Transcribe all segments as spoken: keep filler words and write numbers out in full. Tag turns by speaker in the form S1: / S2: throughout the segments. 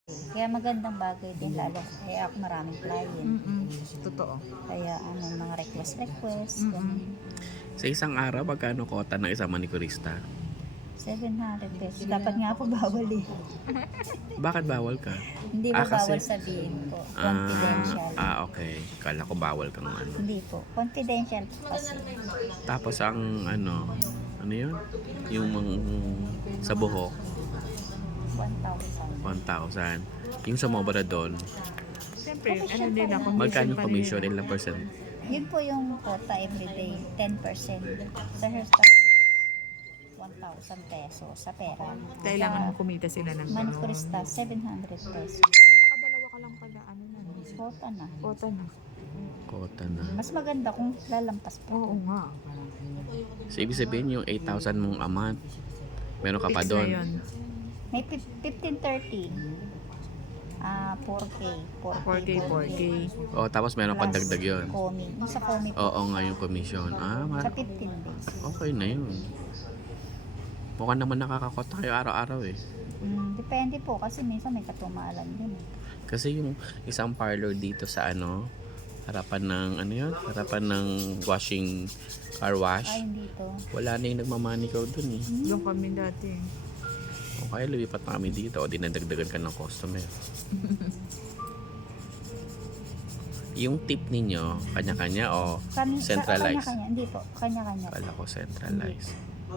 S1: Kaya magandang bagay din lalo. Kaya ako maraming client.
S2: Mm-mm. Totoo.
S1: Kaya ano, mga request-request.
S2: Mm-mm.
S3: Sa isang araw, magkano kota ng isang manicurista?
S1: seven hundred pesos. Dapat nga po bawal eh.
S3: Bakit bawal ka?
S1: Hindi
S3: Ah,
S1: ba
S3: kasi-
S1: bawal sabihin po.
S3: Ah,
S1: Confidential.
S3: ah, okay. Kala ko bawal kang ano.
S1: Hindi po. Confidential po kasi.
S3: Tapos ang ano, ano yun? Yung mga sa buhok,
S1: one thousand.
S3: one thousand. Yung sa mobile doon,
S2: Siyempre, ano din ako.
S3: magkano yung commission? Ilang percent?
S1: Yun po yung quota everyday. ten percent. Sa hairstylist, one thousand pesos sa pera.
S2: Kailangan mo
S1: Sa
S2: kumita sila ng gano'n.
S1: manicurista, seven hundred pesos.
S2: Hindi makadalawa ka lang pala. Ano na. no?
S1: Quota na.
S2: Kota na.
S3: Kota na.
S1: Mas maganda kung lalampas po.
S2: Oo nga.
S3: So, ibig sabihin yung eight thousand mong a month, meron ka pa
S2: Fix na
S3: doon.
S2: yun.
S1: May fifteen thirty. Ah, four K. four K,
S2: four K, four K.
S3: O, tapos meron ka
S1: Plus
S3: dagdag yun.
S1: Komi. Yung sa Komi po.
S3: Oo nga yung commission. Ah,
S1: Sa
S3: ma-
S1: fifteen days.
S3: okay na yun. Mukhang naman nakakakota kayo araw-araw eh.
S1: Mm, depende po kasi minsan may katumalan din. eh.
S3: Kasi yung isang parlor dito sa ano, harapan ng ano yun, harapan ng washing car wash,
S1: Ay, hindi to.
S3: wala na yung nagmamanicure dun eh.
S2: Doon kami dati.
S3: O kaya lumipat na kami dito o dinadagdagan ka ng customer. Yung tip ninyo, kanya-kanya o
S1: Kan-
S3: centralized?
S1: Kanya-kanya. Hindi po. Kanya-kanya.
S3: Kala ko centralized.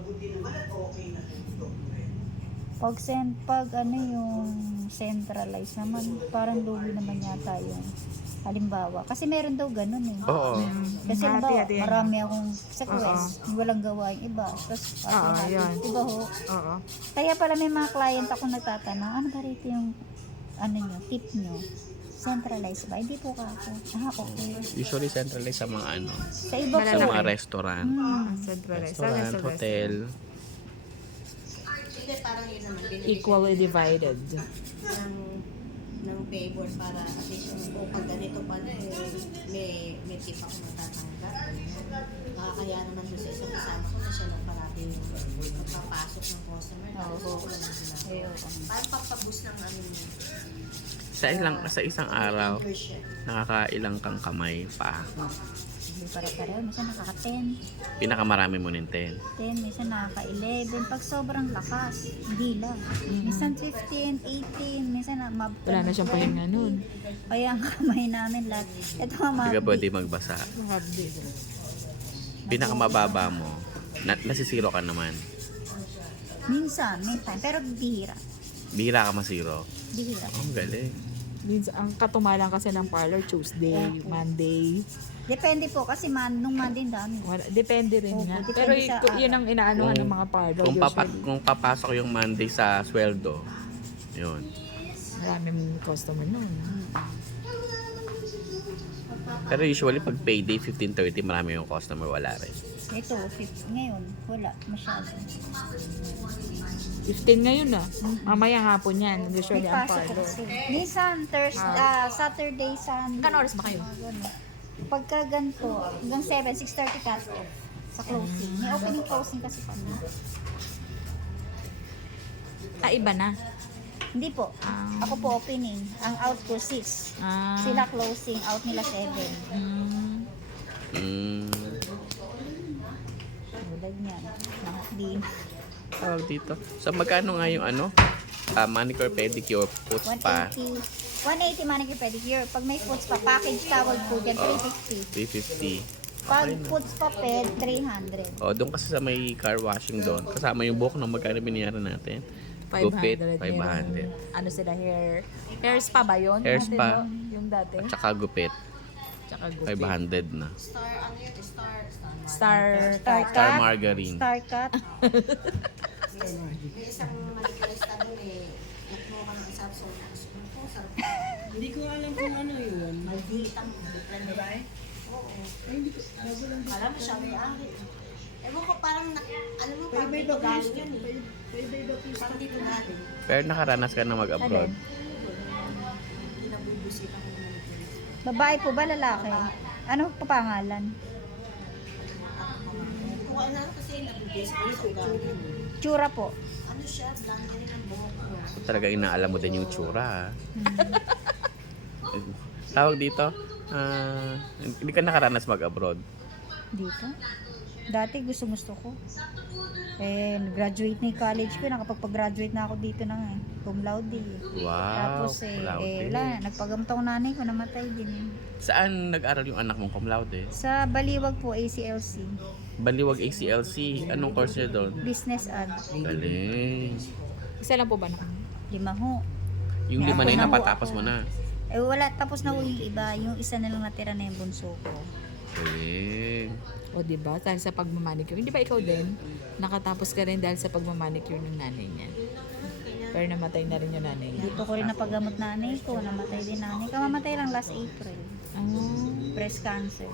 S1: Pag, cent, pag ano yung centralized naman, parang lugi naman yata yung halimbawa. Kasi meron daw ganun eh.
S3: Oo.
S1: Kasi
S2: Hati,
S1: halimbawa,
S2: hati,
S1: marami akong sa quest, walang gawa yung iba. Tapos,
S2: Oo,
S1: hati,
S2: yan.
S1: iba ho.
S2: Oo.
S1: Kaya pala may mga client ako nagtatanong, ano ba rito yung, ano nyo, tip nyo? Centralized ba? Hindi po ka ako. Ah, okay.
S3: Usually centralized sa mga ano,
S1: Sa iba
S3: sa
S1: po.
S3: mga restaurant.
S1: Hmm.
S2: Centralized.
S3: Restaurant,
S2: Centralized.
S3: hotel.
S4: Hindi, parang yun naman. binibigyan
S2: Equally divided.
S4: ng, ng favor para at least yung oh, pag ganito pala eh, may, may tip ako matatanggap. Nakakaya naman doon sa isang kasama ko na siya lang parati yung magpapasok ng customer. Tapos
S1: Oo.
S4: ako lang ang ginagawa.
S1: Ayun.
S4: Parang pampaboost ng ano niya.
S3: Sa ilang sa isang araw,
S4: Inertia.
S3: nakakailang kang kamay pa.
S1: Hindi pare-pareho. Minsan nakaka-ten.
S3: Pinakamarami mo ng ten.
S1: ten, minsan nakaka-eleven. Pag sobrang lakas, hindi lang. Minsan fifteen, eighteen, minsan na mab-
S2: Wala na siyang pahinga nun.
S1: Kaya ang kamay namin lahat. Ito nga
S3: Hindi ka
S1: mga
S3: pwede magbasa. Pinakamababa mo, na, nasisiro ka naman.
S1: minsan, may time. Pero bihira.
S3: Bihira ka masiro.
S1: Bihira.
S3: Oh, ang galing.
S2: Minsan, ang katumalan kasi ng parlor, Tuesday, Monday.
S1: Depende po kasi man, nung Monday dami.
S2: Wala, depende rin
S1: Oo,
S2: nga.
S1: depende
S2: Pero
S1: sa
S2: y- yun ang inaanuhan
S3: Kung-
S2: ng mga parlor.
S3: Kung, papa,
S2: Usually,
S3: kung papasok yung Monday sa sweldo, yun.
S2: maraming customer nun.
S3: Pero usually pag payday, fifteen thirty, marami yung customer, wala rin.
S1: Ito, fifteen. Ngayon, wala. Masyado.
S2: fifteen ngayon na. Mamaya hapon yan.
S1: May
S2: Usually ang
S1: pasok
S2: parlor.
S1: kasi. Minsan, Thursday, ah, Saturday, Sunday.
S2: Magkano oras ba kayo?
S1: Ganun. Pagka ganito, hanggang seven, six thirty cut off sa closing. May opening closing kasi kami.
S2: Ah, iba na.
S1: Hindi po.
S2: Ah.
S1: Ako po opening. Ang out ko six.
S2: Ah.
S1: Sila closing. Out nila seven.
S2: Mm.
S3: Mm.
S1: Bulag niyan. Nakakdin.
S3: Tawag dito. So magkano nga yung ano? Ah, manicure, pedicure, foot spa,
S1: one eighty. one eighty manicure pedicure. Pag may foot spa, package towel po dyan, three fifty.
S3: three fifty.
S1: Pag
S3: Okay na.
S1: foot spa ped, three hundred.
S3: O, doon kasi sa may car washing doon. Kasama yung buhok ng magkano binayaran natin. Gupit,
S2: five hundred.
S3: five hundred.
S2: Merong, ano sila, hair, hair spa ba yun?
S3: Hair
S2: Dati,
S3: spa.
S2: no? Yung dati.
S3: At saka gupit,
S2: Tsaka gupit.
S3: five hundred na.
S4: Star, ano yun? Star, star.
S2: Star,
S1: Star
S3: Star
S1: cut.
S3: margarine.
S1: Star cut.
S4: May isang manicurista doon eh. Nakmo ka ng isang so, so, sarap.
S5: Hindi ko alam kung ano yun.
S4: Malditang different ba eh? Oo.
S5: Ay, hindi ko, bago lang.
S4: Alam mo siya may ari. Ewan ko parang, na, alam mo parang
S5: Pwede
S4: dito
S5: ba
S4: galing yun eh.
S5: Pwede ba please?
S4: Parang dito galing.
S3: Pero nakaranas ka na mag-abroad.
S4: Kinabubusitan ko ng manicurista.
S1: Babae po ba lalaki? Ano pa pangalan?
S4: Kung ano kasi nabubis ko sa galing.
S1: Tsura po.
S4: Ano siya, blonde rin ang buhok ko.
S3: Talaga inaalam mo din yung tsura. ah. Tawag dito, ah, hindi ka nakaranas mag-abroad.
S1: Dito. Dati gusto gusto ko. Eh, graduate na yung college ko. Nakapagpag-graduate na ako dito ng eh, cum laude. eh.
S3: Wow,
S1: Tapos eh,
S3: cum laude.
S1: eh wala, nagpagamot ako nanay ko, namatay din. eh.
S3: Saan nag-aral yung anak mong cum laude?
S1: Sa Baliwag po, A C L C.
S3: Baliwag A C L C. Anong course niya doon?
S1: Business ad.
S3: Galing.
S2: Isa lang po ba na?
S1: Lima ho.
S3: Yung lima na yun,
S1: Ako na ho,
S3: napatapos
S1: ako.
S3: mo na.
S1: Eh wala, tapos na ho yung iba. Yung isa na lang natira na yung bunso ko.
S3: Galing.
S2: O di ba? Dahil sa pagmamanicure. Hindi ba ikaw din? Nakatapos ka rin dahil sa pagmamanicure ng nanay niya. Pero namatay na rin yung nanay niya.
S1: Dito ko rin napagamot nanay ko. Namatay din nanay. Kamamatay lang last April.
S2: Ah,
S1: Breast cancer.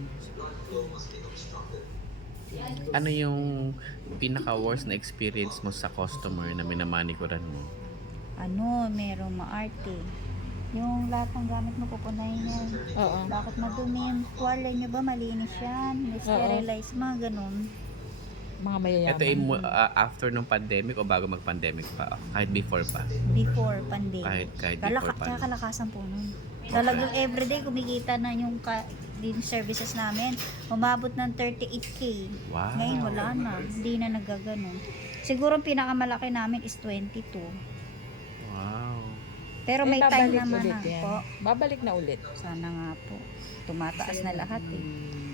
S3: Ano yung pinaka-worst na experience mo sa customer na minamanikuran mo?
S1: Ano, merong maarte. Yung lahat ng gamit mo pupunayin yan.
S2: oo.
S1: Bakit madumi yung tuwalya nyo ba? Malinis yan. May sterilize, mga ganun.
S2: Mga mayayaman.
S3: Ito ay mo- ah, after ng pandemic o bago mag-pandemic pa? Kahit before pa?
S1: Before pandemic.
S3: Kahit, kahit
S1: Kalaka,
S3: before pa?
S1: tsaka kalakasan po nun. Talagang everyday kumikita na yung ka, din services namin. Umabot ng thirty-eight K.
S3: Wow.
S1: Ngayon wala na. Hindi na nagaganon. Siguro ang pinakamalaki namin is twenty-two.
S3: Wow.
S1: Pero
S2: Eh,
S1: may time
S2: babalik
S1: naman
S2: ulit
S1: na
S2: yan.
S1: po.
S2: Babalik na ulit.
S1: Sana nga po. Tumataas na lahat eh.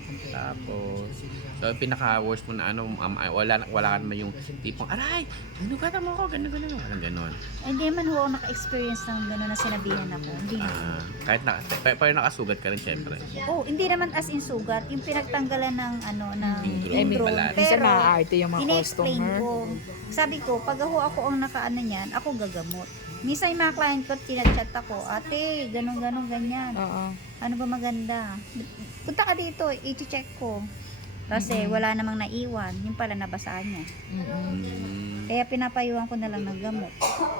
S3: Tapos, so pinaka-worst mo na ano, um, ay, wala, wala ka naman yung tipong, aray, ginugatan mo ako, gano'n, gano'n, walang gano'n.
S1: Hindi man ho ako naka-experience ng gano'n na sinabihan ako. Hindi na.
S3: Ah, kahit na, pero, pero nakasugat ka rin syempre.
S1: Oh, hindi naman as in sugat. Yung pinagtanggalan ng ano, ng
S3: Ingrown.
S2: I mean,
S1: ingrown.
S3: pala.
S2: minsan
S1: Pero,
S2: maaarte yung mga
S1: ine-explain
S2: customer.
S1: ko. Sabi ko, pag ako, ako ang nakaano niyan, ako gagamot. Minsan yung mga client ko, tinachat ako, ate, ganun, ganun, ganyan.
S2: Oo.
S1: Ano ba maganda? Punta ka dito, i-check ko. Kasi wala namang naiwan. Yung pala nabasahan niya.
S2: Mm-mm.
S3: Mm,
S1: Kaya pinapayuhan ko na lang ng gamot.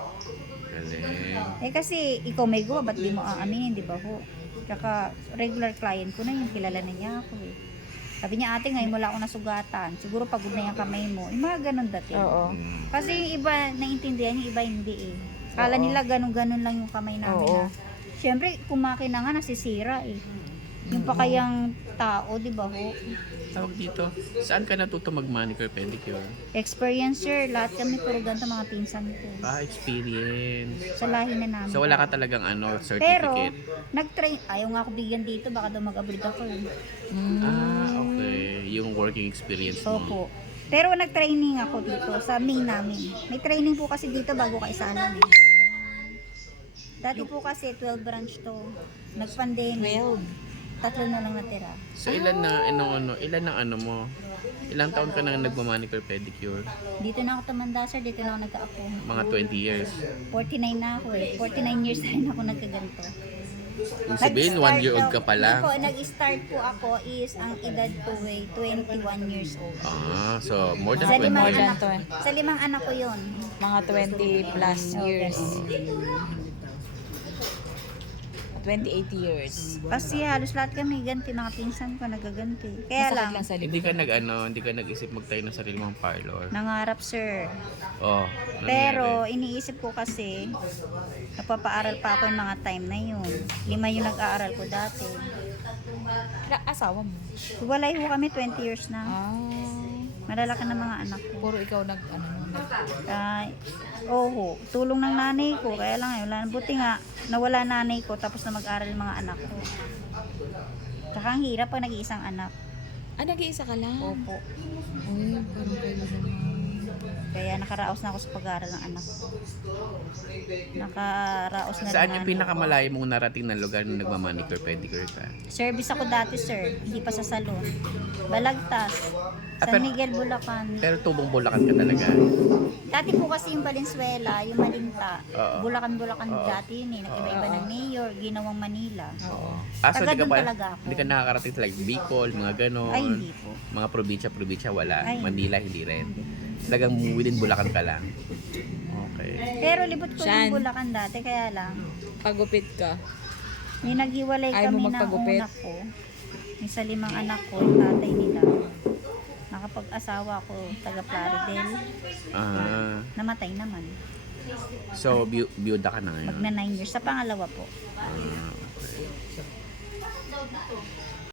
S3: galing.
S1: Eh kasi ikaw may gawa, ba't di mo aaminin, di ba ho? Tsaka regular client ko na yung kilala na niya ako eh. Sabi niya, ate, ngayon wala akong nasugatan. Siguro pagod na yung kamay mo. Yung mga ganun dati.
S2: Oo.
S3: Mm.
S1: Kasi yung iba, naintindihan, yung iba hindi eh. Kala
S2: Oo.
S1: nila ganun-ganun lang yung kamay namin
S2: Oo.
S1: na. Siyempre, kung makina nga, nasisira eh. Yung pa kayang tao, di ba ho?
S3: Tawag dito, saan ka natuto mag-manicure, pedicure?
S1: Experiencer, lahat kami puro ganito mga pinsan ko.
S3: Ah, experience.
S1: Sa lahi na namin.
S3: So wala ka talagang ano,
S1: Pero,
S3: certificate?
S1: nag-train, ayaw nga ako bigyan dito, baka daw mag-abroad ako eh.
S3: Ah, okay. Yung working experience mo.
S1: Opo. Pero nag-training ako dito sa main namin. May training po kasi dito bago ka isalan eh. Dati po kasi twelve branch to. Nag-pandemic.
S2: twelve.
S1: Tatlo na lang natira.
S3: So ilan na, ano, ano, ilan ang ano mo? Ilang taon ka na nagmamanicure, pedicure?
S1: Dito na ako tumanda sir, dito na ako nag-aapo.
S3: Mga twenty years.
S1: forty-nine na ako eh. forty-nine years na rin ako nagkaganto.
S3: Yung sabihin, one year old ka pa
S1: Hindi po,
S3: lang.
S1: nag-start po ako is ang edad ko eh, twenty-one years old.
S3: Ah, so more than
S1: Sa
S3: twenty
S1: limang
S2: More than
S1: anak,
S2: twenty.
S1: sa limang anak ko yun.
S2: Mga twenty plus years. twenty-eight years.
S1: Kasi halos lahat kami ganti, mga pinsan ko nagaganti. Kaya
S2: Masakit
S1: lang,
S2: lang sa
S3: Hindi
S2: likod.
S3: ka nag ano, hindi ka nag-isip magtayo ng sarili mong parlor.
S1: nangarap sir.
S3: Oh,
S1: Pero iniisip ko kasi, napapaaral pa ako yung mga time na yun. Lima yung nag-aaral ko dati.
S2: Na- Asawa mo?
S1: Walay ho kami twenty years na.
S2: Ah.
S1: Malalaki na mga anak ko.
S2: Puro ikaw nag, ano, nag,
S1: Uh, oho, tulong ng nanay ko. Kaya lang, eh, wala. Buti nga, nawala nanay ko tapos na mag-aral yung mga anak ko. Tsaka ang hirap pag nag-iisang anak.
S2: ah, nag-iisa ka lang?
S1: Opo.
S2: Uy, parang kayo naman.
S1: Kaya nakaraos na ako sa pag-aaral ng anak ko. Nakaraos na
S3: Saan
S1: rin
S3: yung
S1: nanay.
S3: pinakamalayo mong narating na lugar na nagmamanicure, pedicure ka?
S1: Service ako dati, sir. Hindi pa sa salon. Balagtas.
S3: Ah,
S1: San
S3: pero-
S1: Miguel, Bulacan.
S3: Pero tubong Bulacan ka talaga.
S1: Dati po kasi yung Valenzuela, yung Malinta.
S3: Oo.
S1: Bulacan, Bulacan
S3: Oo.
S1: dati yun eh. Nag-iba-iba ng mayor, ginawang Manila.
S3: Oo. Ah, so
S1: Taga
S3: di ka
S1: dun
S3: pa,
S1: talaga ako.
S3: hindi ka nakakarating sa like Bicol, mga ganon.
S1: Ay, hindi po.
S3: Mga probinsya-probinsya, wala.
S1: Ay.
S3: Manila, hindi rin. Talagang within Bulacan ka lang. Okay.
S1: Pero libot ko
S2: Saan?
S1: yung Bulacan dati, kaya lang.
S2: Pagupit ka.
S1: May naghiwalay
S2: Ayaw mo
S1: kami ng
S2: magpagupit?
S1: una ko. May sa limang anak ko, yung tatay nila. Nakapag-asawa ko, taga Plaridel.
S3: Ah,
S1: Namatay naman.
S3: So, biu- byuda ka na ngayon.
S1: Magna nine years. Sa pangalawa po.
S3: Ah, okay.